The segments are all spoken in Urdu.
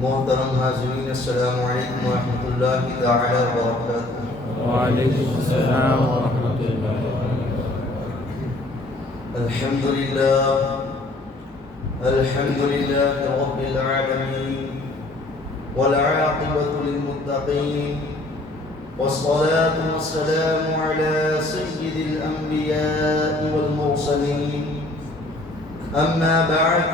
محترم حاضرین، السلام علیکم ورحمۃ اللہ تعالی وبرکاتہ۔ وعلیکم السلام ورحمۃ اللہ وبرکاتہ۔ الحمد للہ رب العالمین والعاقبۃ للمتقین والصلاة والسلام على سید الانبیاء والمرسلین، اما بعد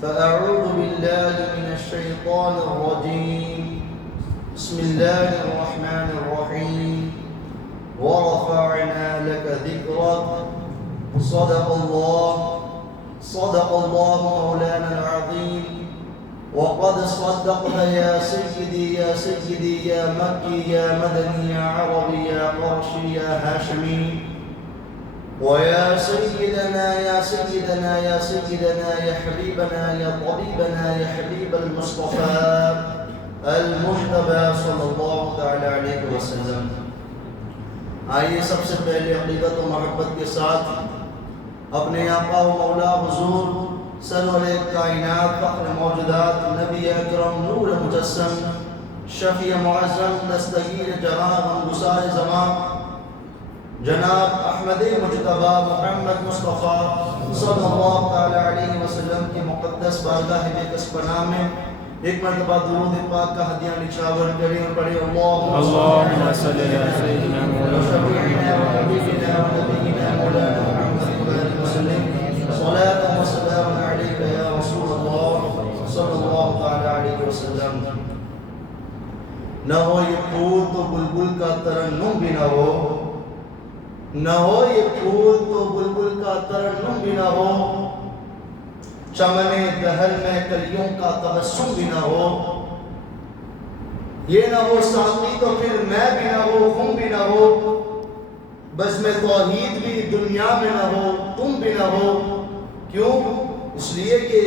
فأعوذ بالله من الشيطان الرجيم، بسم الله الرحمن الرحيم، ورفعنا لك ذكرك، صدق الله مولانا العظيم، وقد صدقت يا سيدي يا سيدي يا مكي يا مدني يا عربي يا قرشي يا هاشمي، ويا سيدنا يا سيدنا يا سيدنا يا حبيبنا يا طبيبنا يا حبيب المصطفى المجتبى صلی اللہ تعالی علیہ وسلم۔ آئیے سب سے پہلے عقیدت و محبت کے ساتھ اپنے آقا و مولا حضور سرور کائنات فخر موجودات نبی اکرم نور مجسم شفیع معظم دستگیر جہاں غمگسار زمان جناب احمد مجتبی محمد مصطفیٰ صلی اللہ تعالی علیہ وسلم کی مقدس بارگاہ بے کس پناہ میں ایک مرتبہ درود پاک کا ہدیہ نچھاور کریں اور پڑھیں اللہم صلی علی سیدنا وشفیعنا وحبیبنا ونبینا مولانا محمد وسلم، صلاة و سلام علیک یا رسول اللہ صلی اللہ تعالی علیہ وسلم۔ نہ ہو یہ پھول تو بلبل کا ترنم بھی نہ ہو، نہ ہو یہ پھول تو بلبل کا ترنم بھی نہ ہو، چمن دہر میں کلیوں کا تبسم بھی نہ ہو، یہ نہ ہو ساقی تو پھر میں بھی نہ ہو، خم بھی نہ ہو، بزم توحید بھی دنیا میں نہ ہو، تم بھی نہ ہو۔ کیوں؟ اس لیے کہ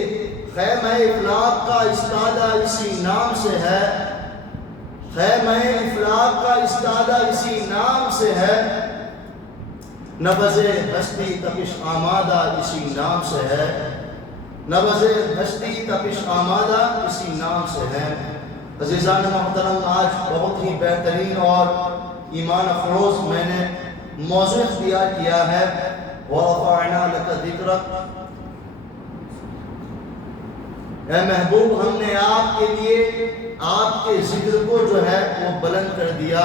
خیمہ افلاق کا استادہ اسی نام سے ہے، خیمہ افلاق کا استادہ اسی نام سے ہے، نبض ہستی تپش آمادہ اسی نام سے ہے، نبض ہستی تپش آمادہ اسی نام سے ہے۔ عزیزان محترم، آج بہت ہی بہترین اور ایمان افروز میں نے موضوع اختیار کیا ہے وَرَفَعْنَا لَكَ ذِكْرَكَ۔ اے محبوب، ہم نے آپ کے لیے آپ کے ذکر کو جو ہے وہ بلند کر دیا۔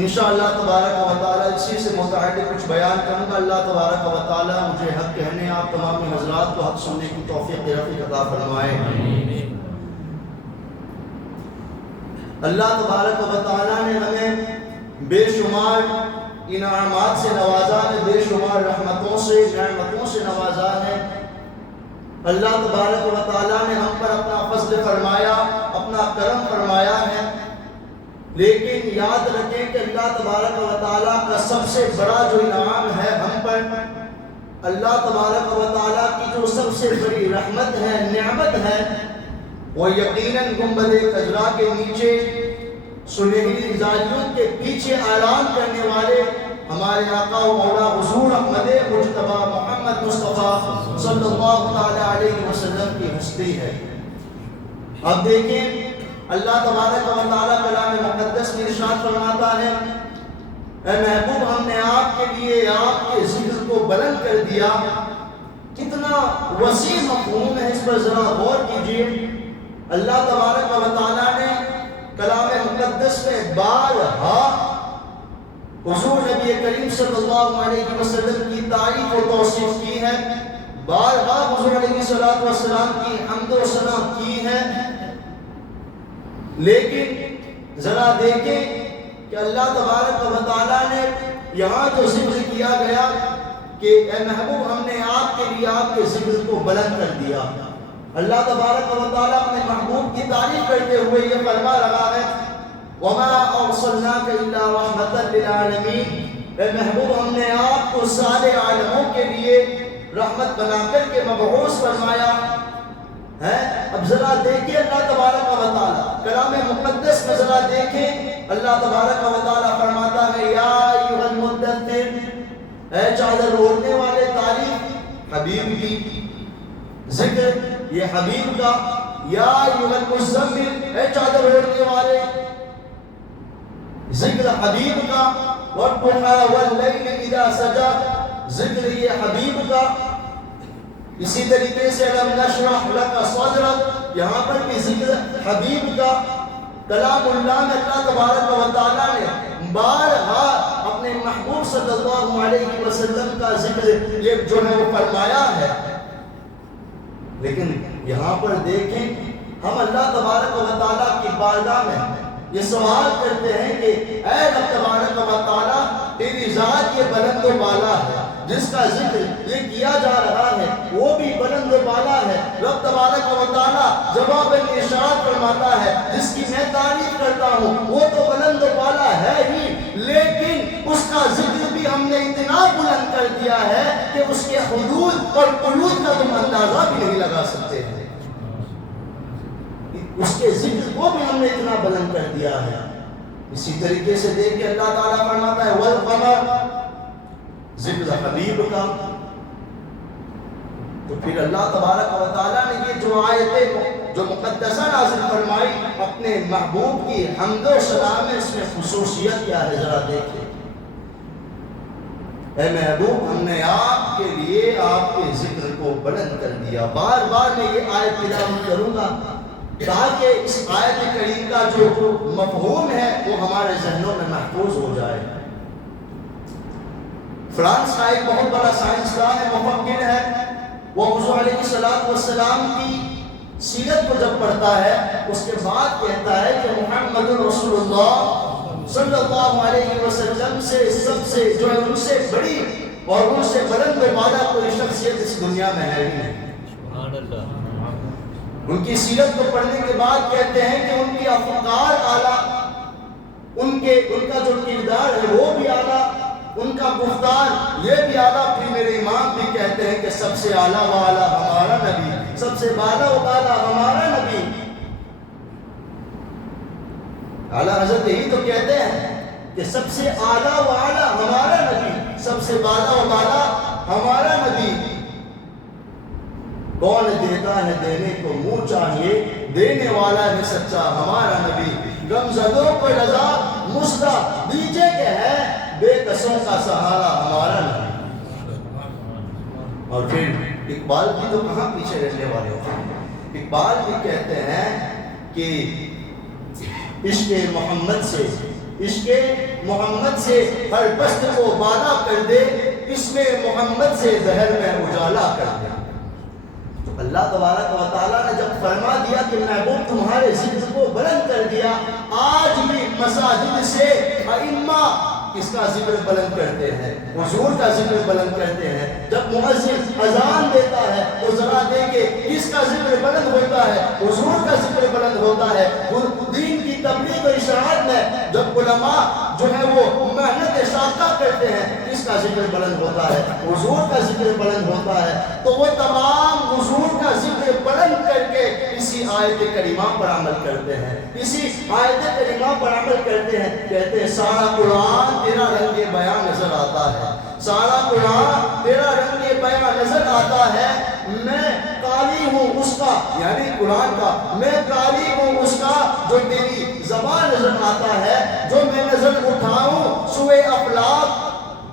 انشاءاللہ تبارک و تعالی اسی سے متعلق کچھ بیان کروں گا۔ اللہ تبارک و تعالی مجھے حق کہنے، آپ تمام حضرات کو حق سننے کی توفیق رفیق عطا فرمائے۔ اللہ تبارک و تعالی نے ہمیں بے شمار انعامات سے نوازا ہے، بے شمار رحمتوں سے نعمتوں سے نوازا ہے۔ اللہ تبارک و تعالی نے ہم پر اپنا فضل فرمایا، اپنا کرم فرمایا ہے، لیکن یاد رکھیں کہ اللہ تبارک و تعالیٰ کا سب سے بڑا جو انعام ہے ہم پر، اللہ تبارک و تعالیٰ کی جو سب سے بڑی رحمت ہے، نعمت ہے، وہ یقیناً گنبد خضرا کے نیچے سنہری زالیوں کے پیچھے اعلان کرنے والے ہمارے آقا و مولا حضور احمد مجتبی محمد مصطفیٰ صلی اللہ تعالی علیہ وسلم کی ہستی ہے۔ اب دیکھیں، اللہ تبارک و تعالیٰ کلام مقدس میں ارشاد فرماتا ہے، اے محبوب، ہم نے آپ کے لیے آپ کے ذکر کو بلند کر دیا۔ کتنا وسیع مفہوم ہے، اس پر ذرا غور کیجئے۔ اللہ تبارک و تعالیٰ نے کلام مقدس میں بارہا حضور نبی کریم صلی اللہ علیہ وسلم کی تعریف و توصیف کی ہے، بارہا حضور علیہ السلام کی حمد و ثنا کی ہے، لیکن ذرا دیکھیں کہ اللہ تبارک و تعالیٰ نے یہاں جو ذکر کیا گیا کہ اے محبوب، ہم نے آپ کے لیے آپ کے ذکر کو بلند کر دیا۔ اللہ تبارک و تعالیٰ اپنے محبوب کی تعریف کرتے ہوئے یہ فرما رہا ہے، وَمَا أَرْسَلْنَاكَ إِلَّا رَحْمَةً لِلْعَالَمِينَ۔ اے محبوب، ہم نے آپ کو سارے عالموں کے لیے رحمت بنا کر کے مبعوث فرمایا ہے۔ اب ذرا دیکھیں اللہ تبارک و تعالیٰ کلام مقدس میں، ذرا دیکھیں اللہ تبارک و تعالیٰ فرماتا ہے، یا ایھا المدثر، اے چادر اوڑھنے والے، تعریف حبیب کی، ذکر یہ حبیب کا، یا ایھا المزمل، اے چادر اوڑھنے والے، ذکر حبیب کا، والضحیٰ واللیل اذا سجا، ذکر یہ حبیب کا. اسی طریقے سے الم نشرح لک صدرک، یہاں پر بھی ذکر حبیب کا. کلام اللہ میں اللہ تبارک و تعالیٰ نے بارہا اپنے محبوب صلی اللہ علیہ وسلم کا ذکر یہ جو ہے وہ فرمایا ہے. لیکن یہاں پر دیکھیں ہم اللہ تبارک و تعالیٰ کی بارگاہ میں یہ سوال کرتے ہیں کہ اے رب تبارک و تعالیٰ، تیری ذات یہ بلند و بالا ہے، جس کا ذکر یہ کیا جا رہا ہے وہ بھی بلند و بالا ہے. رب تبارک و تعالیٰ جواب ارشاد فرماتا ہے جس کی میں تعریف کرتا ہوں وہ تو بلند و بالا ہے ہی، لیکن اس کا ذکر بھی ہم نے اتنا بلند کر دیا ہے کہ اس کے حدود اور قیود کا تم اندازہ بھی نہیں لگا سکتے ہیں. اس کے ذکر کو بھی ہم نے اتنا بلند کر دیا ہے. اسی طریقے سے دیکھ کے اللہ تعالیٰ فرماتا ہے والقمر، ذکر حبیب کا. تو پھر اللہ تبارک و تعالیٰ نے یہ جو آیتیں جو مقدسہ نازل فرمائی اپنے محبوب کی حمد و ثنا میں، اس میں خصوصیت کیا ہے ذرا دیکھیں. اے محبوب، ہم نے آپ کے لیے آپ کے ذکر کو بلند کر دیا. بار بار میں یہ آیت تلاوت کروں گا تاکہ اس آیت کریم کا جو مفہوم ہے وہ ہمارے ذہنوں میں محفوظ ہو جائے. فرانس کا ایک بہت بڑا سائنسدان ہے، مفکر ہے، وہ حضور علیہ السلام کی سیرت کو جب پڑھتا ہے اس کے بعد کہتا ہے کہ محمد رسول اللہ صلی اللہ علیہ وسلم سے سب سے جو ہے ان سے بڑی اور ان سے بلند و بالا کوئی شخصیت اس دنیا میں ہے ہی نہیں. ان کی سیرت کو پڑھنے کے بعد کہتے ہیں کہ ان کی افکار اعلیٰ، ان کا جو کردار ہے وہ بھی اعلیٰ، ان کا گفتار یہ بھی اعلیٰ. پھر میرے امام بھی کہتے ہیں کہ سب سے اعلیٰ و اعلیٰ ہمارا نبی، سب سے بالا و بالا ہمارا نبی. اعلیٰ حضرت یہی تو کہتے ہیں کہ سب سے اعلیٰ و اعلیٰ ہمارا نبی، سب سے بالا و بالا ہمارا نبی. کون دیتا ہے دینے کو منہ چاہیے، دینے والا ہے سچا ہمارا نبی. غمزدوں کو رضا مژدہ دیجے کہ ہے بے کسوں کا سہارا ہمارا نبی. اور پھر اقبال بھی تو کہاں پیچھے رہنے والے تھے. اقبال بھی کہتے ہیں کہ عشق محمد سے ہر پست کو بالا کر دے، اسم محمد سے دہر میں اجالا کر دے. اللہ تبارک و تعالیٰ نے جب فرما دیا کہ محبوب تمہارے ذکر کو بلند کر دیا، آج بھی مساجد سے ائمہ کس کا ذکر بلند کرتے ہیں؟ حضور کا ذکر بلند کرتے ہیں. جب مؤذن اذان دیتا ہے تو ذرا دیکھیں کس کا ذکر بلند ہوتا ہے؟ حضور کا ذکر بلند ہوتا ہے. دین کی تبلیغ و اشاعت میں جب علماء جو ہے وہ محنت شاقہ کرتے ہیں کس کا ذکر بلند ہوتا ہے؟ حضور کا ذکر بلند ہوتا ہے. تو وہ تمام حضور کا ذکر بلند کر کے اسی آیت کریمہ پر عمل کرتے ہیں، اسی آیت کریمہ پر عمل کرتے ہیں. کہتے ہیں سارا قرآن تیرا رنگ بیان نظر آتا ہے، سارا قرآن تیرا رنگ بیان نظر آتا ہے. میں قالی ہوں اس کا، یعنی قرآن کا، میں قالی ہوں اس کا جو تیری زبان نظر آتا ہے. جو میں نظر اٹھاؤں سوئے افلاک،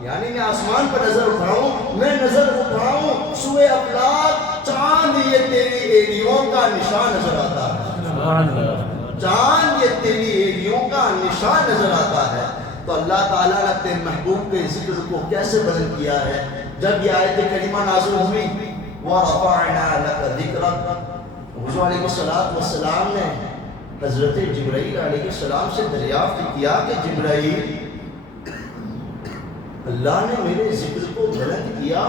یعنی میں آسمان پر نظر اٹھاؤں، میں نظر اٹھاؤں سوئے افلاک، چاند یہ تیری ایڑیوں کا نشان نظر آتا ہے. چاند یہ تیری ایڑیوں کا نشان نظر آتا ہے. تو اللہ تعالیٰ نے اپنے محبوب کے ذکر کو کیسے بلند کیا ہے؟ جب یہ آیت کریمہ نازل ہوئی وَرَفَعْنَا لَكَ ذِكْرَكَ، حضور علیہ السلام نے حضرت جبرائیل علیہ السلام سے دریافت کیا کہ جبرائیل، اللہ نے میرے ذکر کو بلند کیا،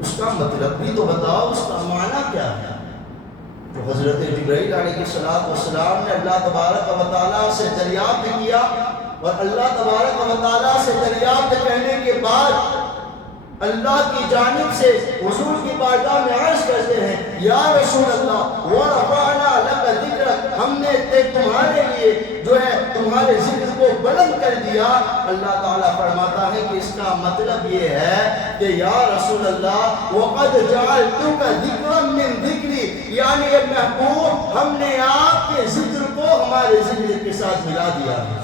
اس کا مطلب بھی تو بتاؤ، اس کا معنی کیا ہے؟ تو حضرت جبرائیل علیہ السلام نے اللہ تبارک و تعالیٰ سے دریافت کیا، اور اللہ تبارک و تعالیٰ سے دریافت کرنے کے بعد اللہ کی جانب سے حضور کی بارگاہ میں عرض کرتے ہیں یا رسول اللہ وَرَفَعْنَا لَكَ ذِكْرَكَ، ہم نے تمہارے لیے جو ہے تمہارے ذکر کو بلند کر دیا. اللہ تعالیٰ فرماتا ہے کہ اس کا مطلب یہ ہے کہ یا رسول اللہ وَقَدْ جَعَلْتُكَ ذِكْرًا مِّن ذِكْرِي، یعنی یعنی اے محبوب ہم نے آپ کے ذکر کو ہمارے ذکر کے ساتھ ملا دیا ہے،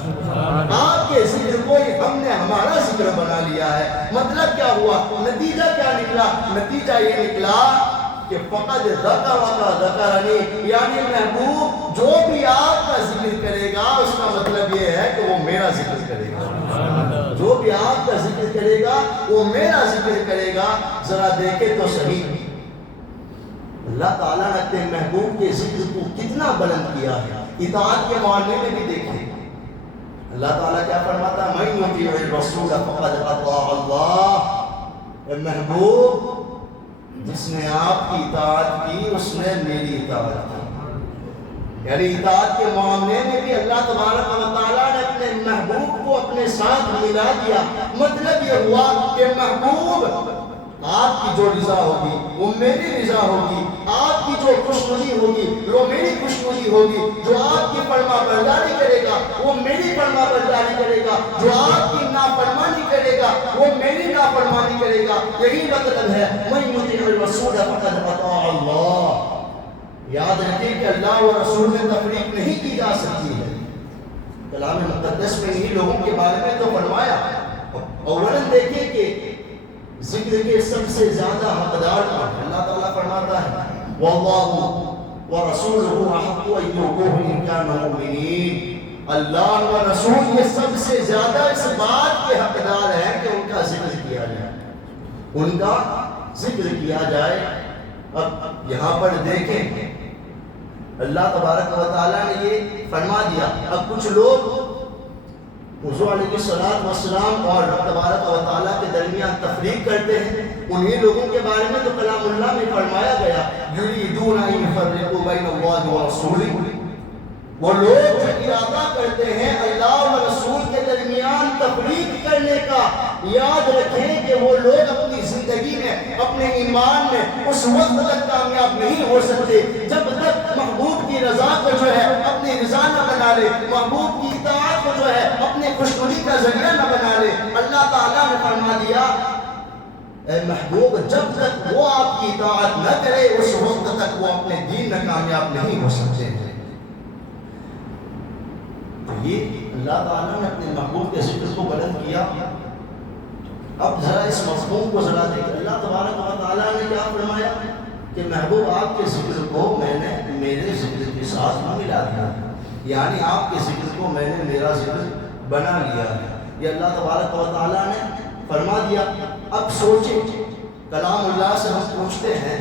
آپ کے ذکر کو ہم نے ہمارا ذکر بنا لیا ہے۔ مطلب کیا ہوا؟ نتیجہ کیا نکلا؟ نتیجہ یہ نکلا کہ فقد ذکرنی، یعنی محبوب جو بھی آپ کا ذکر کرے گا اس کا مطلب یہ ہے کہ وہ میرا ذکر کرے گا، جو بھی آپ کا ذکر کرے گا وہ میرا ذکر کرے گا۔ ذرا دیکھیں تو صحیح اللہ تعالیٰ نے اپنے محبوب کے ذکر کو کتنا بلند کیا ہے۔ اطاعت کے معاملے میں بھی دیکھیں اللہ تعالیٰ کیا فرماتا ہے؟ مَن یُطِیعِ الرَّسُولَ فَقَدْ أَطَاعَ اللَّهَ، اے محبوب جس نے آپ کی اطاعت کی اس نے میری اطاعت کی۔ یعنی اطاعت کے معاملے میں بھی اللہ تبارک و تعالیٰ نے اپنے محبوب کو اپنے ساتھ ملا دیا۔ مطلب یہ ہوا کہ محبوب آپ کی جو رضا ہوگی وہ میری رضا ہوگی، آپ کی جو خوشنودی ہوگی وہ میری خوشنودی ہوگی، جو آپ کی فرما برداری کرے گا وہ میری فرما برداری کرے گا، جو آپ کی نافرمانی کرے گا وہ میری نافرمانی کرے گا۔ یہی مطلب ہے مَن یُطِیعِ الرَّسُولَ فَقَدْ أَطَاعَ اللَّهَ۔ یاد رکھیں کہ اللہ و رسول میں تفریق نہیں کی جا سکتی ہے۔ کلام مقدس میں انہی لوگوں کے بارے میں تو فرمایا۔ اولاً دیکھیں کہ ذکر کے سب سے زیادہ حقدار کون ہے؟ اللہ تعالیٰ فرماتا ہے وَاللَّهُ وَرَسُولُهُ أَحَقُّ أَن يُرْضُوهُ إِن كَانُوا مُؤْمِنِينَ۔ اللہ و رسول یہ سب سے زیادہ اس بات کے حقدار ہیں کہ ان کا ذکر کیا جائے، ان کا ذکر کیا جائے۔ اب یہاں پر دیکھیں اللہ تبارک و تعالیٰ نے یہ فرما دیا۔ اب کچھ لوگ حضور علیہ السلام اور رب تبارک و تعالیٰ کے درمیان تفریق کرتے ہیں۔ انہی لوگوں کے بارے میں تو کلام اللہ میں فرمایا گیا یریدون ان یفرقوا بین اللہ ورسولہ، وہ لوگ جو ارادہ کرتے ہیں اللہ و رسول کے درمیان تفریق کرنے کا۔ یاد رکھیں کہ وہ لوگ اپنی زندگی میں اپنے ایمان میں اس وقت تک کامیاب نہیں ہو سکتے جب تک محبوب کی رضا کو جو ہے اپنی رضا نہ بنا لے، محبوب کی اطاعت کو جو ہے اپنے خوشنودی کا ذریعہ نہ بنا لے۔ اللہ تعالیٰ نے فرما دیا اے محبوب جب تک وہ آپ کی اطاعت نہ کرے اس وقت تک وہ اپنے دین میں کامیاب نہیں ہو سکتے ہیں۔ یہ اللہ تعالیٰ نے اپنے محبوب کے ذکر کو بلند کیا۔ اب ذرا اس مفہوم کو ذرا دیکھیں، اللہ تبارک و تعالیٰ نے کیا فرمایا کہ محبوب آپ کے ذکر کو میں نے میرے ذکر کے ساتھ ملا دیا، یعنی آپ کے ذکر کو میں نے میرا ذکر بنا لیا ہے۔ یہ اللہ تبارک و تعالیٰ نے فرما دیا۔ اب سوچیں کلام اللہ سے ہم پوچھتے ہیں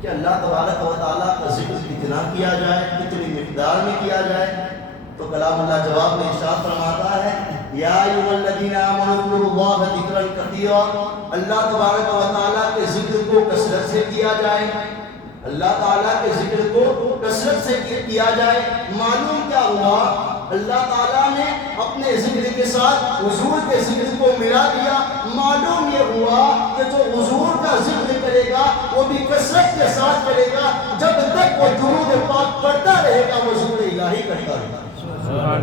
کہ اللہ تبارک و تعالیٰ کا ذکر کتنا کیا جائے، کتنی مقدار میں کیا جائے، تو کلام اللہ جواب میں ارشاد فرماتا ہے یا ایھا الذین آمنوا اذکروا اللہ ذکرا کثیرا، اللہ تبارک و تعالیٰ کے ذکر کو کثرت سے کیا جائے، اللہ تعالیٰ کے ذکر کو کثرت سے کیا جائے۔ معلوم کیا ہوا؟ اللہ تعالیٰ نے اپنے ذکر کے ساتھ حضور کے ذکر کو ملا دیا۔ معلوم یہ ہوا کہ جو حضور کا ذکر کرے گا وہ بھی کثرت کے ساتھ کرے گا، جب تک وہ درود پاک پڑھتا رہے گا وہ ذکر الہی کرتا رہے گا،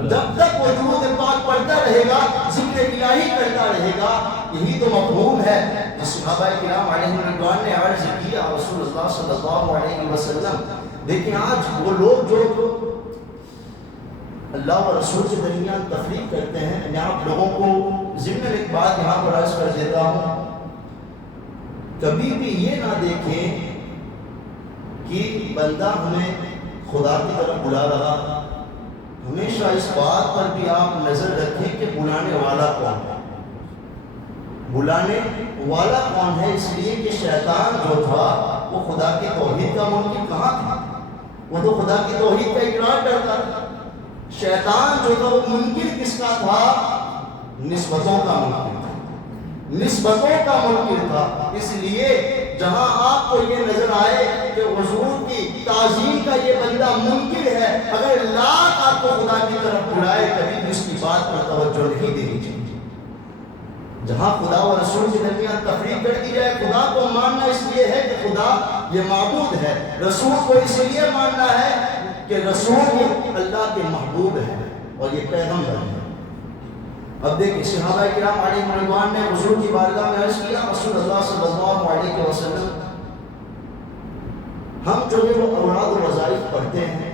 جب تک وہ درود پاک پڑھتا رہے گا ذکر الہی کرتا رہے گا۔ یہی تو مفہوم ہے جس صحابہ کرام علیہ رضوان نے عرض کیا رسول اللہ صلی اللہ علیہ وسلم۔ دیکھیں آج وہ لوگ جو اللہ و رسول کے درمیان تفریق کرتے ہیں، میں آپ لوگوں کو ضمن ایک بات یہاں پر عرض کر دیتا ہوں، کبھی بھی یہ نہ دیکھیں کہ بندہ ہمیں خدا کی طرف بلا رہا، ہمیشہ اس بات پر بھی آپ نظر رکھیں کہ بلانے والا کون ہے، بلانے والا کون ہے۔ اس لیے کہ شیطان جو تھا وہ خدا کی توحید کا منکر کہاں تھا، وہ تو خدا کی توحید کا اقرار کرتا تھا۔ شیطان جو تھا وہ منکر کس کا تھا؟ نسبتوں کا منکر تھا، نسبتوں کا منکر تھا۔ اس لیے جہاں آپ کو یہ نظر آئے کہ حضور کی تعظیم کا یہ بندہ منکر ہے، اگر لاکھ آپ کو خدا کی طرف بلائے کبھی بھی اس کی بات پر توجہ نہیں دینی چاہیے۔ جہاں خدا و رسول کے درمیان تفریق کر دی جائے، خدا کو ماننا اس لیے ہے کہ خدا یہ معبود ہے، رسول کو اس لیے ماننا ہے کہ رسول یہ اللہ کے محبوب ہے اور یہ پیغمبر ہے۔ اب دیکھیں صحابہ کرام علیہ رضوان نے حضور کی بارگاہ میں عرض کیا رسول اللہ صلی اللہ علیہ وسلم ہم جو ہے وہ اوراد و وظائف پڑھتے ہیں،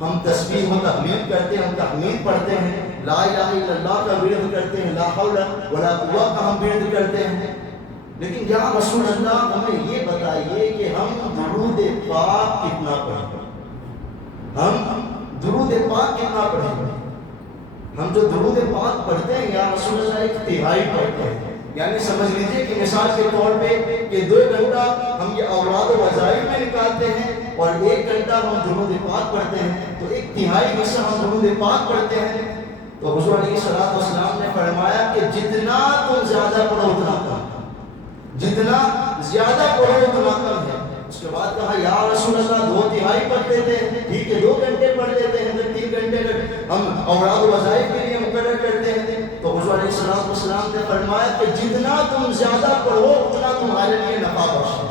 ہم تسبیح و تحمیل کرتے ہیں، ہم تحمید پڑھتے ہیں، لا الہ الا اللہ کا ورد کرتے ہیں، لا حول ولا قوت کا ہم ورد کرتے ہیں، لیکن یا رسول اللہ ہمیں یہ بتائیے کہ ہم درود پاک کتنا پڑھیں؟ ہم درود پاک کتنا پڑھیں؟ ہم جو درود پاک پڑھتے ہیں یا رسول اللہ ایک تہائی پڑھتے ہیں، یعنی سمجھ لیجئے کہ مثال کے طور پہ کہ 2 گھنٹہ ہم یہ اوراد و وظائف میں نکالتے ہیں اور 1 گھنٹہ ہم درود پاک پڑھتے ہیں، تو 1/3 حصہ ہم درود پاک پڑھتے ہیں۔ تو حضور علیہ الصلوۃ والسلام نے فرمایا کہ جتنا تم زیادہ پڑھو اتنا کم، جتنا زیادہ پڑھو اتنا کم ہے۔ اس کے بعد کہا یا رسول اللہ 2/3 پڑھ لیتے ہیں، ٹھیک ہے 2 گھنٹے پڑھ لیتے ہیں، پھر 3 گھنٹے ہم اوراد و وظائف کے لیے مقرر کرتے ہیں۔ تو حضور علیہ الصلوۃ والسلام نے فرمایا کہ جتنا تم زیادہ پڑھو اتنا تمہارے لیے نفع بخش ہے،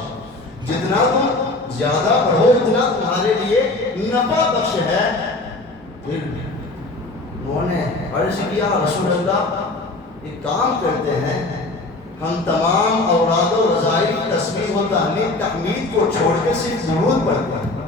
جتنا تم زیادہ پڑھو اتنا تمہارے لیے نفع بخش ہے۔ پھر انہوں نے عرض کیا رسول اللہ ایک کام کرتے ہیں، ہم تمام اوراد و وظائف تسبیح و تحمید کو چھوڑ کے صرف درود پڑھتے ہیں،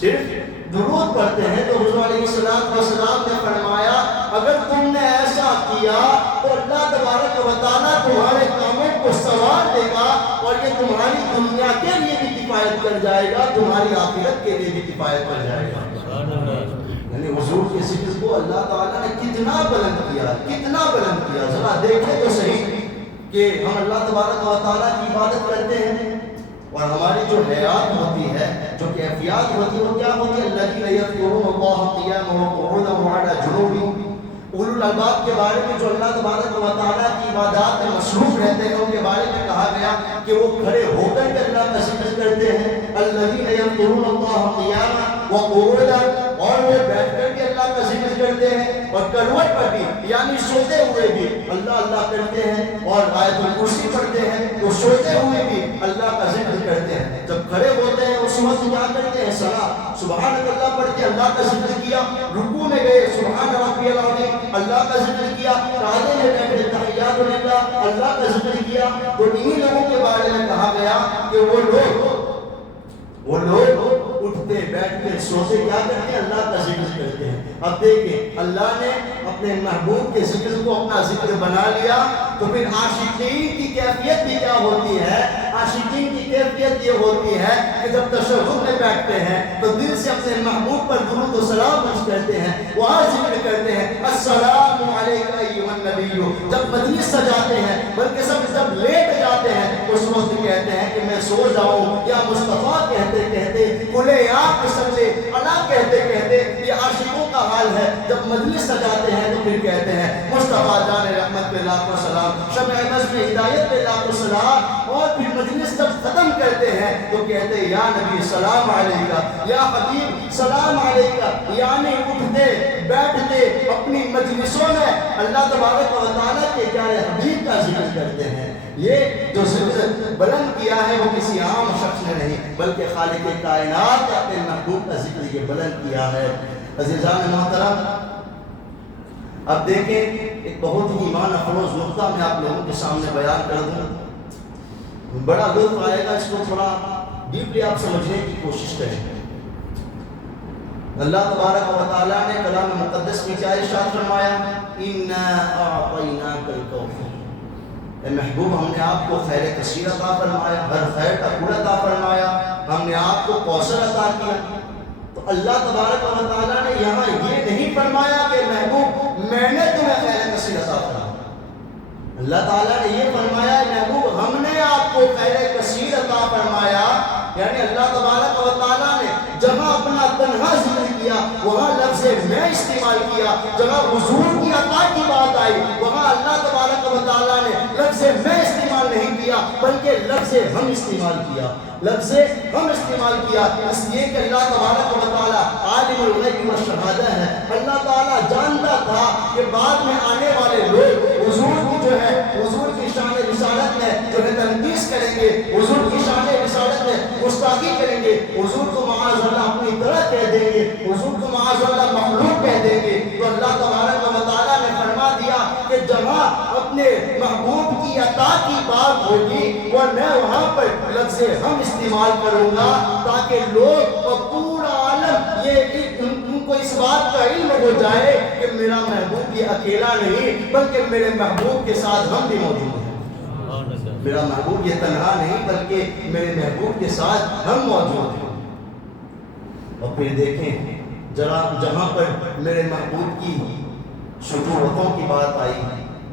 صرف درود پڑھتے ہیں۔ تو حضور علیہ السلام نے فرمایا اگر تم نے ایسا کیا تو اللہ تبارک و تعالیٰ تمہارے کاموں کو سنوار دے گا اور یہ تمہاری دنیا کے لیے بھی کفایت کر جائے گا، تمہاری آخرت کے لیے بھی کفایت کر جائے گا۔ یعنی حضور کے ذکر کو اللہ تعالیٰ نے کتنا بلند کیا، کتنا بلند کیا، ذرا دیکھیں تو صحیح کہ ہم اللہ تبارک و تعالیٰ کی عبادت کرتے ہیں اور ہماری جو حیات ہوتی ہے، جو کیفیات ہوتی ہے، وہ کیا ہوتی ہے؟ الذین یذکرون اللہ قیاما وقعودا وعلی جنوبہم۔ اولو الالباب کے بارے میں جو اللہ تبارک و تعالیٰ کی عبادات میں مصروف رہتے ہیں ان کے بارے میں کہا گیا کہ وہ کھڑے ہو کر کے اللہ کا ذکر کرتے ہیں، الذین یذکرون اللہ قیاما وقعودا، اور وہ بیٹھ کر کے اللہ کا ذکر کرتے ہیں، اور کروٹ پر بھی یعنی سوتے ہوئے بھی اللہ اللہ کرتے ہیں، اور آیت الکرسی پڑھتے ہیں تو سوتے ہوئے بھی اللہ کا ذکر کرتے ہیں۔ جب کھڑے ہوتے ہیں اس وقت کیا کرتے ہیں؟ صلاۃ سبحان اللہ پڑھ کے اللہ کا ذکر کیا، رکوع میں گئے سبحان ربی العظیم اللہ کا ذکر کیا، قاعدے میں بیٹھے تحیات للہ اللہ کا ذکر کیا۔ تو انہی لوگوں کے بارے میں کہا گیا کہ وہ لوگ اٹھتے بیٹھتے سوتے کیا کرتے ہیں؟ اللہ کا ذکر کرتے ہیں۔ اب دیکھیں اللہ نے اپنے محبوب کے ذکر کو اپنا ذکر بنا لیا، تو پھر عاشقین کی کیفیت بھی کیا ہوتی ہے؟ عاشقین کی کیفیت یہ ہوتی ہے کہ جب تشہد میں بیٹھتے ہیں تو دل سے اپنے محبوب پر درود و سلام پیش کرتے ہیں، وہاں ذکر کرتے ہیں السلام علیکہ ایھا النبی۔ جب مجلس سجاتے ہیں بلکہ سب جب لیٹ جاتے ہیں اس وقت کہتے ہیں کہ میں سو جاؤں، یا مصطفیٰ کہتے کہتے کھلے آپ سمجھے اللہ کہتے کہتے، یہ عاشقوں کا حال ہے۔ جب مجلس سجاتے ہیں تو پھر کہتے ہیں مصطفیٰ جان رحمت پہ لاکھوں سلام، شمع بزم ہدایت پہ لاکھوں سلام، اور پھر مجلس جب ختم کرتے ہیں تو کہتے ہیں یا نبی سلام علیکہ، یا حبیب سلام علیکہ، یعنی اٹھتے بیٹھتے اپنی مجلسوں میں اللہ تبارک و تعالیٰ کے پیارے حبیب کا ذکر کرتے ہیں۔ یہ جو ذکر بلند کیا ہے وہ کسی عام شخص نے نہیں بلکہ خالق کائنات کے اپنے محبوب کا ذکر یہ بلند کیا ہے۔ عزیزان محترم، اب دیکھیں ایک بہت ہی ایمان افروز نقطہ میں آپ لوگوں کے سامنے بیان کر دوں، بڑا لطف آئے گا، اس کو تھوڑا ڈیپلی آپ سمجھنے کی کوشش کریں۔ اللہ تبارک و تعالیٰ نے کلام مقدس میں کیا ارشاد فرمایا؟ اِنَّا أَعْطَيْنَاكَ الْكَوْثَرَ، اے محبوب ہم نے آپ کو خیر کثیر عطا فرمایا، ہر خیر کا پورا عطا فرمایا، ہم نے آپ کو کوثر عطا کیا۔ تو اللہ تبارک و تعالیٰ نے یہاں یہ نہیں فرمایا کہ محبوب میں نے تمہیں خیر کثیر عطا فرمایا، اللہ تعالیٰ نے یہ فرمایا محبوب ہم نے آپ کو خیر کثیر عطا فرمایا۔ یعنی اللہ تبارک و تعالیٰ نے جہاں اپنا تنہا ذکر کیا وہاں لفظ میں استعمال کیا، جہاں حضور کی عطا کی بات آئی وہاں اللہ تبارک و تعالیٰ نے لفظ میں استعمال نہیں کیا بلکہ لفظ ہم استعمال کیا، لفظ ہم استعمال کیا، اس لیے کہ اللہ تبارک و تعالیٰ عالم الغیب والشہادہ ہے۔ اللہ تعالیٰ جانتا تھا کہ بعد میں آنے والے لوگ حضور کی جو ہے حضور کی شان رسالت میں جو ہے تنقیص کریں گے، حضور کی شان رسالت میں گستاخی کریں گے، حضور کو معاذ اللہ اپنی طرح کہہ دیں گے، حضور کو معاذ اللہ مخلوق کہہ دیں گے۔ تو اللہ تبارک و تعالیٰ نے فرما دیا کہ جہاں اپنے محبوب کی عطا کی بات ہوگی وہ میں وہاں پر لفظ ہم استعمال کروں گا تاکہ لوگ اور پورا عالم یہ ان کو اس بات کا علم ہو جائے کہ میرا محبوب یہ اکیلا نہیں بلکہ میرے محبوب کے ساتھ ہم بھی موجود ہیں. میرا محبوب یہ تنہا نہیں بلکہ میرے محبوب کے ساتھ ہم موجود ہیں. اور پھر دیکھیں جہاں پر میرے محبوب کی شجاعتوں کی بات آئی,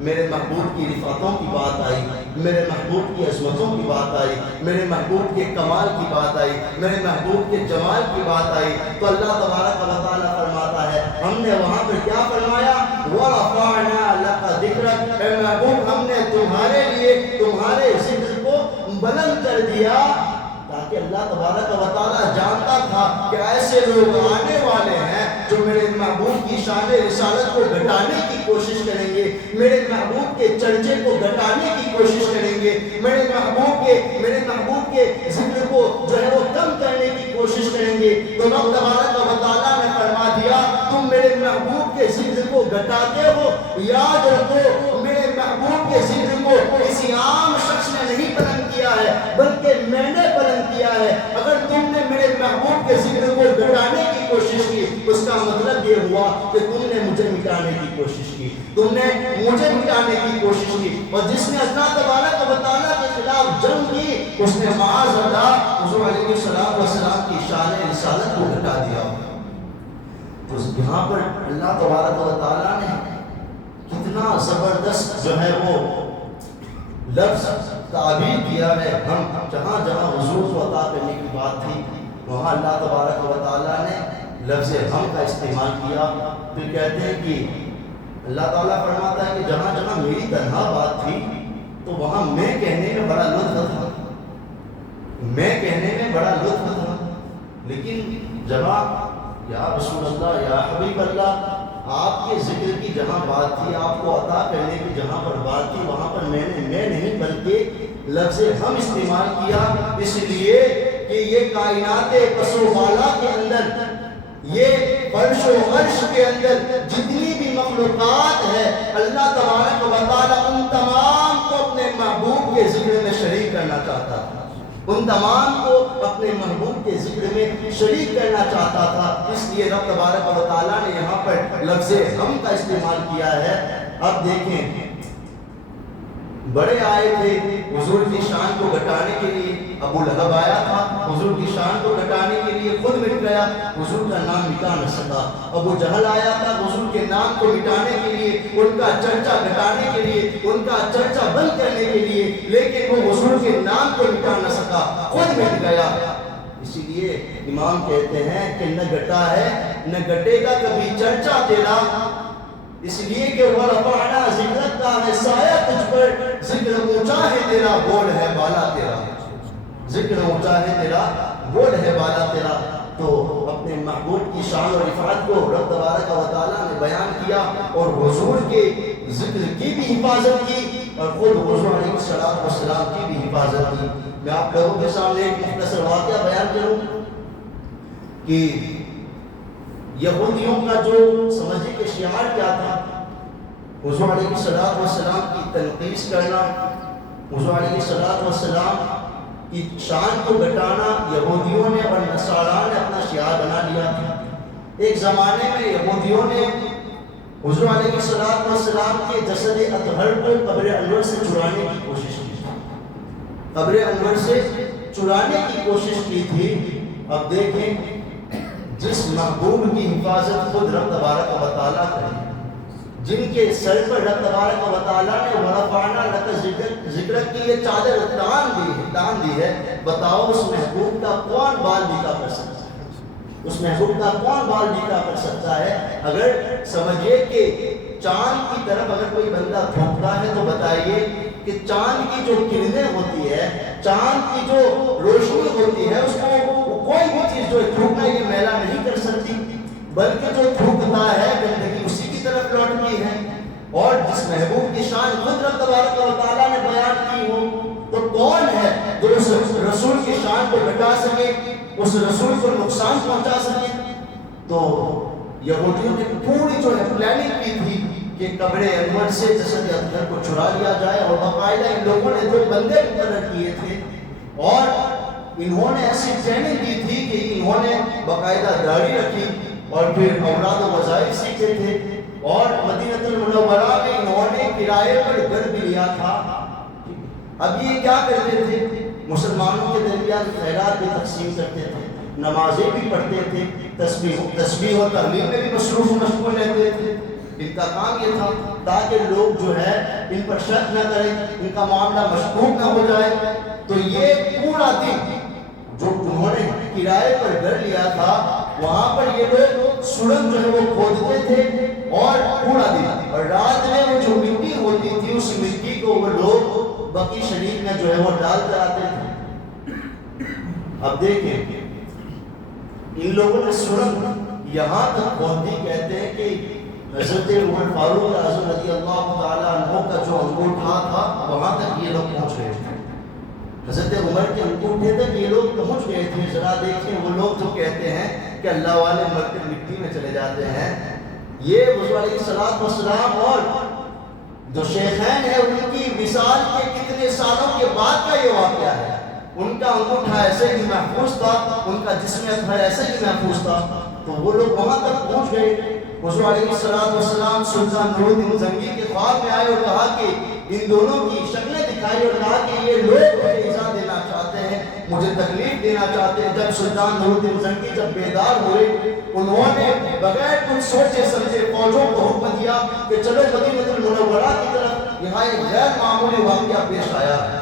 میرے محبوب کی رفعتوں کی بات آئی, میرے محبوب کی عظمتوں کی بات آئی, میرے محبوب کے کمال کی بات آئی, میرے محبوب کے جمال کی بات آئی, تو اللہ تبارک و تعالیٰ فرماتا ہے ہم نے وہاں پہ کیا فرمایا, وَرَفَعْنَا لَكَ ذِكْرَكَ, اے محبوب ہم نے تمہارے لیے تمہارے ذکر کو بلند کر دیا, تاکہ اللہ تبارک و تعالیٰ جانتا تھا کہ ایسے لوگ آنے والے ہیں جو میرے محبوب کی شان رسالت کو گھٹانے کی کوشش کریں گے, میرے محبوب کے چرچے کو گھٹانے کی کوشش کریں گے, میرے محبوب کے ذکر کو جو ہے وہ کم کرنے کی کوشش کریں گے. تو رب تبارک و تعالیٰ نے فرما دیا تم میرے محبوب کے ذکر کو گھٹاتے ہو, یاد رکھو میرے محبوب کے ذکر کو کسی عام شخص نے نہیں بلند کیا ہے بلکہ میں نے بلند کیا ہے. اگر تم نے میرے محبوب کے ذکر کو گھٹانے کی کوشش کی اس کا مطلب یہ ہوا کہ تم نے مجھے مٹانے کی کوشش کی, تم نے مجھے مٹانے کی کوشش کی. اور جس نے اللہ تبارک و تعالیٰ کے خلاف جنگ کی اس نے معاذ اللہ حضور علیہ السلام کی شان رسالت کو گھٹا دیا. تو یہاں پر اللہ تبارک و تعالیٰ نے کتنا زبردست جو ہے وہ لفظ تعبیر کیا ہے. ہم جہاں جہاں حضور کو عطا کرنے کی بات تھی وہاں اللہ تبارک و تعالیٰ نے لفظ ہم کا استعمال کیا. پھر کہتے ہیں کہ اللہ تعالیٰ فرماتا ہے کہ جہاں جہاں میری تنہا بات تھی تو وہاں میں کہنے میں بڑا لطف تھا, میں کہنے میں بڑا لطف تھا, لیکن جہاں یا رسول اللہ یا حبیب اللہ آپ کے ذکر کی جہاں بات تھی, آپ کو عطا کرنے کی جہاں پر بات تھی وہاں پر میں نہیں بلکہ لفظ ہم استعمال کیا, اس لیے کہ یہ کائنات پس و بالا کے اندر, یہ فرش و عرش کے اندر جتنی بھی مخلوقات ہے اللہ تبارک و تعالیٰ ان تمام کو اپنے محبوب کے ذکر میں شریک کرنا چاہتا تھا, ان تمام کو اپنے محبوب کے ذکر میں شریک کرنا چاہتا تھا. اس لیے رب تبارک و تعالیٰ نے یہاں پر لفظ ہم کا استعمال کیا ہے. اب دیکھیں بڑے آئے تھے حضور کی شان کو گھٹانے کے لیے, ابو لہب آیا تھا حضور کی شان کو گھٹانے کے لیے, خود مٹ گیا, حضور کا نام مٹا نہ سکا. ابو جہل آیا تھا حضور کے نام کو مٹانے کے لیے, ان کا چرچا گھٹانے کے لیے, ان کا چرچا بند کرنے کے لیے, لیکن وہ حضور کے نام کو مٹا نہ سکا, خود مٹ گیا. اسی لیے امام کہتے ہیں کہ نہ گھٹا ہے نہ گھٹے گا کبھی چرچا تیرا, اس لیے کہ وَرَفَعْنَا ذِكْرَكَ کا ہے سایہ تجھ پر, ذکر اونچا ہے تیرا بول ہے بالا تیرا, ذکر اونچا ہے تیرا بول ہے بالا تیرا. تو اپنے محبوب کی شان و رفعت کو رب تبارک و تعالیٰ نے بیان کیا اور حضور کے ذکر کی بھی حفاظت کی اور خود حضور علیہ السلام کی بھی حفاظت کی. میں آپ لوگوں کے سامنے ایک مختصر واقعہ بیان کروں کہ یہودیوں کا جو سمجھے کہ شعار کیا تھا, حضور علیہ السلام کی تنقیص کرنا, حضور علیہ السلام کی شان کو گھٹانا یہودیوں نے اور نصارا نے اپنا شعار بنا لیا تھا. ایک زمانے میں یہودیوں نے حضور علیہ السلام کے جسد اطہر کو قبر انور سے چرانے کی کوشش کی, قبر انور سے چرانے کی کوشش کی تھی. اب دیکھیں جس محبوب کی حفاظت خود رب تبارک و تعالیٰ کرے, جن کے سر پر رب تبارک و تعالیٰ نے وَرَفَعْنَا لَكَ ذِكْرَكَ کی یہ چادر تان دی ہے, بتاؤ اس محبوب کا کون بال نیکا کر سکتا ہے, اس محبوب کا کون بال نیکا کر سکتا ہے. اگر سمجھے کہ چاند کی طرف اگر کوئی بندہ تھوکتا ہے تو بتائیے کہ چاند کی جو کرنیں ہوتی ہے, چاند کی جو روشنی ہوتی ہے, اس کو کوئی بھی چیز جو تھوکنا یہ میلا نہیں کر سکتی, بلکہ جو تھوکتا ہے گندگی اسی کی طرف لوٹتی ہے. اور جس محبوب کی شان خود رب تبارک و تعالیٰ نے بیان کی ہو تو کون ہے جو اس رسول کی شان کو گھٹا سکے, اس رسول کو نقصان پہنچا سکے. تو یہودیوں نے پوری جو ہے پلاننگ کی تھی کہ قبر انور سے جسد اطہر کو چرا لیا جائے، اور باقاعدہ ان لوگوں نے 2 بندے مقرر کیے تھے اور انہوں نے ایسی ٹریننگ دی تھی کہ انہوں نے باقاعدہ داڑھی رکھی اور پھر اوراد و وظائف سیکھے تھے، اور مدینہ المنورہ میں انہوں نے کرائے پر گھر بھی لیا تھا۔ اب یہ کیا کرتے تھے؟ مسلمانوں کے درمیان خیرات بھی تقسیم کرتے تھے، نمازیں بھی پڑھتے تھے، تسبیح و تحلیل میں بھی مصروف مشغول رہتے تھے۔ ان کا کام یہ تھا تاکہ لوگ جو ہے ان پر شک نہ کریں، ان کا معاملہ مشکوک نہ ہو جائے۔ تو یہ پورا دن جو انہوں نے کرائے پر گھر لیا تھا، وہاں پر یہ لوگ سرنگ جو ہے وہ کھودتے تھے، اور پورا دن، اور رات میں وہ جو مٹی ہوتی تھی اس مٹی کو وہ لوگ بقی شریف میں جو ہے وہ ڈال کر آتے تھے۔ اب دیکھیں ان لوگوں نے سرنگ یہاں تک کھودی، کہتے ہیں کہ حضرت عمر فاروق اعظم رضی اللہ تعالیٰ عنہ کا جو انگوٹھا تھا وہاں تک یہ لوگ پہنچ گئے تھے۔ حضرت عمر کے انگوٹھے تک یہ لوگ پہنچ گئے تھے۔ ذرا دیکھیں وہ لوگ جو کہتے ہیں کہ اللہ والے مرتے مٹی میں چلے جاتے ہیں، یہ حضور علیہ الصلوۃ والسلام اور جو شیخین ہیں ان کی وصال کے کتنے سالوں کے بعد کا یہ واقعہ ہے۔ ان کا انگوٹھا ایسے ہی محفوظ تھا، ان کا جسم اطہر ایسے ہی محفوظ تھا، تو وہ لوگ وہاں تک پہنچ گئے۔ حضور علیہ السلام سلطان نور الدین زنگی کے خواب میں آئے اور کہا کہ ان دونوں کی شکلیں دکھائی اور کہا کہ یہ لوگ مجھے ایذا دینا چاہتے ہیں، مجھے تکلیف دینا چاہتے ہیں۔ جب سلطان نور الدین زنگی جب بیدار ہوئے، انہوں نے بغیر کچھ سوچے سمجھے فوجوں کو حکم دیا کہ چلو مدینہ المنورہ کی طرف، یہاں ایک غیر معمولی واقعہ پیش آیا ہے۔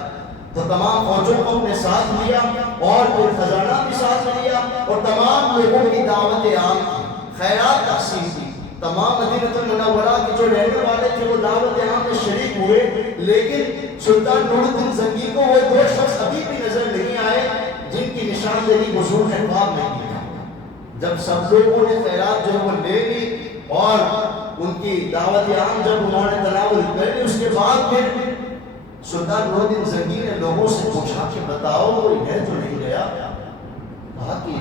تو تمام فوجوں کو اپنے ساتھ لیا اور پھر خزانہ بھی ساتھ لیا اور تمام لوگوں کی دعوت عام کی، خیرات تقسیم کی۔ تمام مدینہ المنورہ کے جو رہنے والے تھے وہ دعوت عام میں شریک ہوئے، لیکن سلطان نور الدین زنگی کو وہ 2 شخص ابھی بھی نظر نہیں آئے جن کی نشاندہی حضور نے خواب میں کی۔ جب سب لوگوں نے خیرات جو وہ لے لی اور ان کی دعوت عام جب انہوں نے تناول کر لی، اس کے بعد پھر سلطان نور الدین زنگی نے لوگوں سے پوچھا کہ بتاؤ وہ ہے تو نہیں گیا؟ کہا کہ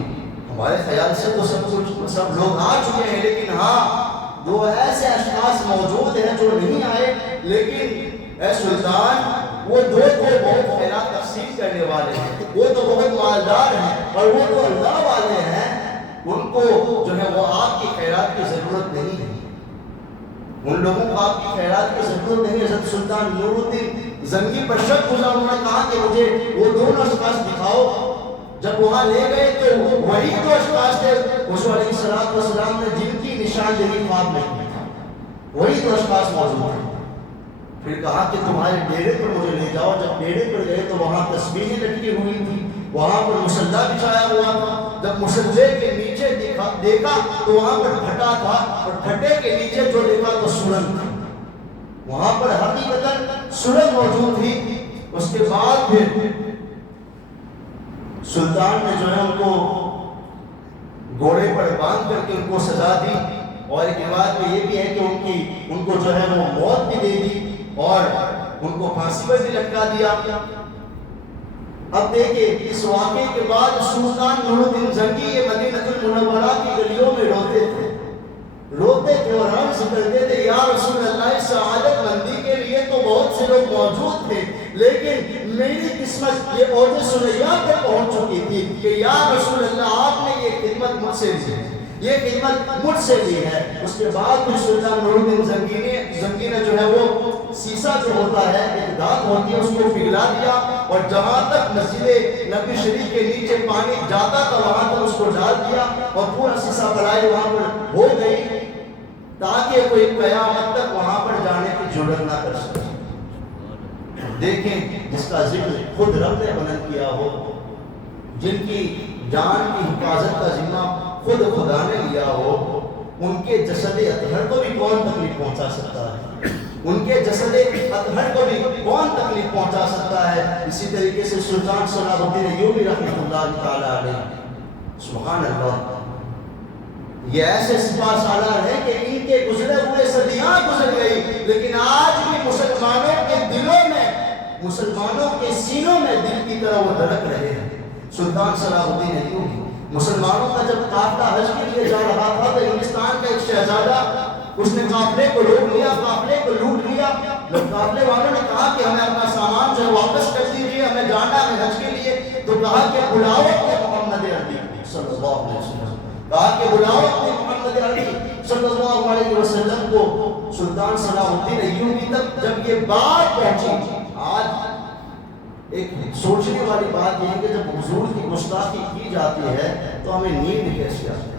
ہمارے خیال سے تو سب لوگ آ چکے ہیں، لیکن ہاں 2 ایسے اشخاص موجود ہیں جو نہیں آئے، لیکن اے سلطان وہ 2 کو بہت خیرات تقسیم کرنے والے ہیں، وہ تو بہت مالدار ہیں اور وہ تو اللہ والے ہیں، ان کو جو ہے وہ آپ کی خیرات کی ضرورت نہیں ہے، ان لوگوں کو آپ کی خیرات کی ضرورت نہیں ہے۔ حضرت سلطان نور الدین زنگی پر شک گزا، انہوں نے کہا کہ مجھے وہ 2 اشخاص دکھاؤ۔ جب وہاں لے گئے تو وہی 2 اشخاص تھے حضور علیہ السلام نے جن کی نشاندہی خواب میں کی تھا، وہی 2 اشخاص موجود تھے۔ پھر کہا کہ تمہارے ڈیرے پر مجھے لے جاؤ۔ جب ڈیرے پر گئے تو وہاں تسبیحیں لٹکی ہوئی تھی، وہاں پر مصلی بچھایا ہوا تھا۔ جب مصلی کے نیچے دیکھا تو وہاں پر پھٹا تھا، اور پھٹے کے نیچے جو دیکھا تو سرنگ تھی، وہاں پر حقیقتاً سرنگ موجود تھی۔ اس کے بعد پھر سلطان نے جو ہے ان کو گھوڑے پر باندھ کر کے ان کو سزا دی، اور ایک روایت میں یہ بھی ہے کہ ان کو جو ہے وہ موت بھی دے دی اور ان کو پھانسی پر بھی لٹکا دیا۔ اب دیکھیں اس واقعے کے بعد سلطان نور الدین زنگی یہ مدینہ المنورہ کی گلیوں میں روتے تھے اور عرض کرتے تھے یا رسول اللہ، سعادت مندی کے لیے تو بہت سے لوگ موجود تھے، لیکن میری قسمت یہ عہد ثریا پہ پہنچ چکی تھی کہ یا رسول اللہ آپ نے یہ خدمت مجھ سے لی ہے، یہ خدمت مجھ سے لی ہے۔ اس کے بعد پھر سلطان نور الدین زنگی نے جو ہے وہ سیسا جو ہوتا ہے، ایک دھات ہوتی ہے، اس کو پگھلا دیا اور جہاں تک مسجد نبی شریف کے نیچے پانی جاتا تھا وہاں تک اس کو ڈال دیا، اور پورا سیسا بڑھائی وہاں پر ہو گئی تاکہ کوئی قیامت تک وہاں پر جانے کی جرات نہ کر سکے۔ دیکھیں جس کا ذکر خود رب نے بلند کیا ہو، جن کی جان کی حفاظت کا ذمہ خود خدا نے لیا ہو، ان کے جسد اطہر کو بھی کون تکلیف پہنچا سکتا ہے؟ ان کے جسد اطہر کو بھی کون تکلیف پہنچا سکتا ہے؟ اسی طریقے سے سلطان صلاح الدین ایوبی رحمۃ اللہ تعالی علیہ، سبحان اللہ، یہ ایسے سپاہ سالار ہیں کہ ان کے گزرے ہوئے صدیاں گزر گئی، لیکن آج بھی مسلمانوں کے دلوں میں، مسلمانوں کے سینوں میں دل کی طرح وہ دھڑک رہے ہیں۔ سلطان صلاح الدین ایوبی مسلمانوں کا جب قافلہ حج کے لیے جا رہا تھا تو ہندوستان کا ایک شہزادہ اس نے قافلے کو روک لیا، قافلے کو لوٹ لیا. جب قافلے والوں نے کہا کہ ہمیں اپنا سامان جو ہے واپس کر دیجیے، ہمیں جانا ہے حج کے لیے، تو کہا کہ بلاؤ اپنے محمد عربی صلی اللہ علیہ وسلم. کہا کہ بلاؤ اپنے محمد عربی صلی اللہ علیہ وسلم کو. سلطان صلاح الدین ایوبی تک جب یہ بات پہنچی، آج ایک سوچنے والی بات یہ ہے کہ جب حضور کی گستاخی کی جاتی ہے تو ہمیں نیند کیسے آتی ہے؟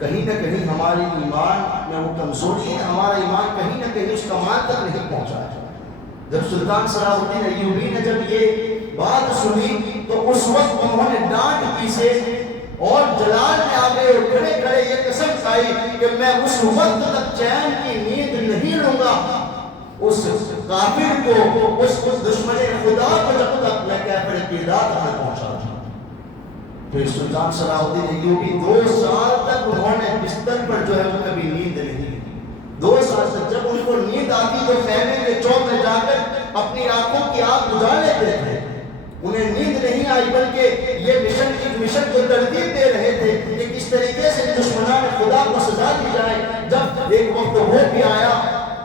کہیں نہ کہیں ہماری ایمان میں وہ کمزوری ہے، ہمارا ایمان کہیں نہ کہیں اس کمال تک نہیں پہنچا ہے. جب سلطان صلاح الدین ایوبی نے جب یہ بات سنی تو اس وقت انہوں نے ڈانٹ پیسے اور جلال میں آ گئے اور کھڑے کھڑے یہ قسم کھائی کہ میں اس وقت تک چین کی نیند نہیں لوں گا اس کافر کو، اس دشمن خدا کو، جب تک میں کافر کردار نہ پہنچا. پھر سلطان صلاح الدین ایوبی 2 سال تک انہوں نے بستر پر جو ہے وہ کبھی نیند نہیں لی. 2 سال تک جب ان کو نیند آتی تو خیمے کے چوک میں جا کر اپنی آنکھوں کی آنکھ بجھا لیتے تھے. انہیں نیند نہیں آئی، بلکہ یہ مشن کو ترتیب دے رہے تھے کہ کس طریقے سے دشمنان خدا کو سزا دی جائے. جب ایک وقت وہ بھی آیا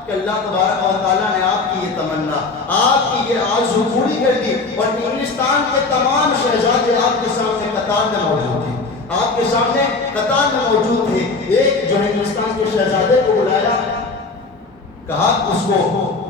کہ اللہ تبارک و تعالیٰ نے آپ کی یہ تمنا، آپ کی یہ آرزو پوری کر دی اور انگلستان کے تمام شہزادے آپ کے سامنے قطار میں موجود تھے. آپ کے سامنے قطار میں موجود تھے. ایک جو ہے انگلستان کے شہزادے کو بلایا، کہا اس کو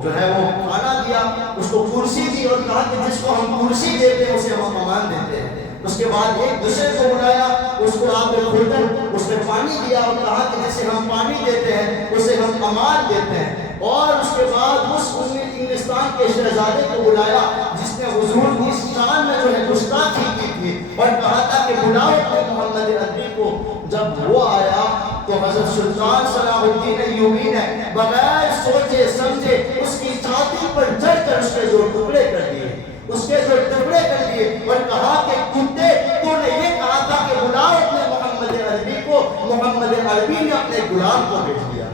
جو ہے وہ کھانا دیا، اس کو کرسی دی اور کہا کہ جس کو ہم کرسی دیتے ہیں اسے ہم امان دیتے ہیں. اس کے بعد ایک دوسرے کو بلایا، اس کو آپ نے کھول کر اس نے پانی دیا اور کہا کہ جسے ہم پانی دیتے ہیں اسے ہم امان دیتے ہیں. اور اس کے بعد اس انگلستان کے شہزادے کو بلایا جس نے حضور کی شان میں جو ہے گستاخی کی تھی اور کہا تھا کہ بلاؤ اپنے محمد عربی کو. جب وہ آیا تو حضرت سلطان صلاح الدین ایوبی نے بغیر سوچے سمجھے اس کی چھاتی پر چڑھ کر اس کے 2 ٹکڑے کر دیے، اس کے 2 ٹکڑے کر دیے اور کہا کہ کتے، تو نے یہ کہا تھا کہ بلاؤ اپنے محمد عربی کو. محمد عربی نے اپنے غلام کو بھیج دیا،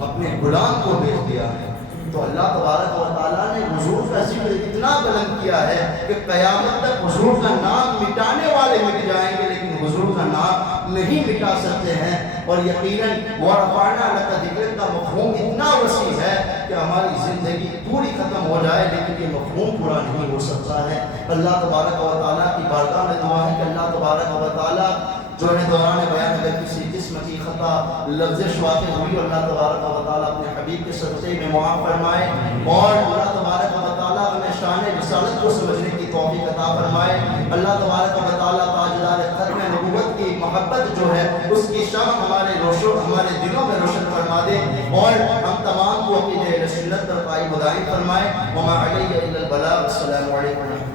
اپنے غلام کو بھیج دیا. تو اللہ تبارک و تعالیٰ نے حضور کا ذکر اتنا بلند کیا ہے کہ قیامت تک حضور کا نام مٹانے والے مٹ جائیں گے لیکن حضور کا نام نہیں مٹا سکتے ہیں. اور یقیناً وَرَفَعْنَا لَكَ ذِكْرَكَ کا مفہوم اتنا وسیع ہے کہ ہماری زندگی پوری ختم ہو جائے لیکن یہ مفہوم پورا نہیں ہو سکتا ہے. اللہ تبارک و تعالیٰ کی بارگاہ میں دعا ہے کہ اللہ تبارک و تعالیٰ جو ہے دوران بیان اگر کسی قسم کی خطا لفظش واقع ہوئی، اللہ تبارک و تعالیٰ اپنے حبیب کے صدقے میں معاف فرمائے اور اللہ تبارک و تعالیٰ ہمیں شان رسالت کو سمجھنے کی توفیق عطا فرمائے. اللہ تبارک و تعالیٰ تاجدار ختم نبوت کی محبت جو ہے اس کی شمع ہمارے دلوں میں روشن فرما دے اور ہم تمام کو عقیدہ سنت پر قائم دائم فرمائے. وما علیہ الا البلاغ. السلام علیکم.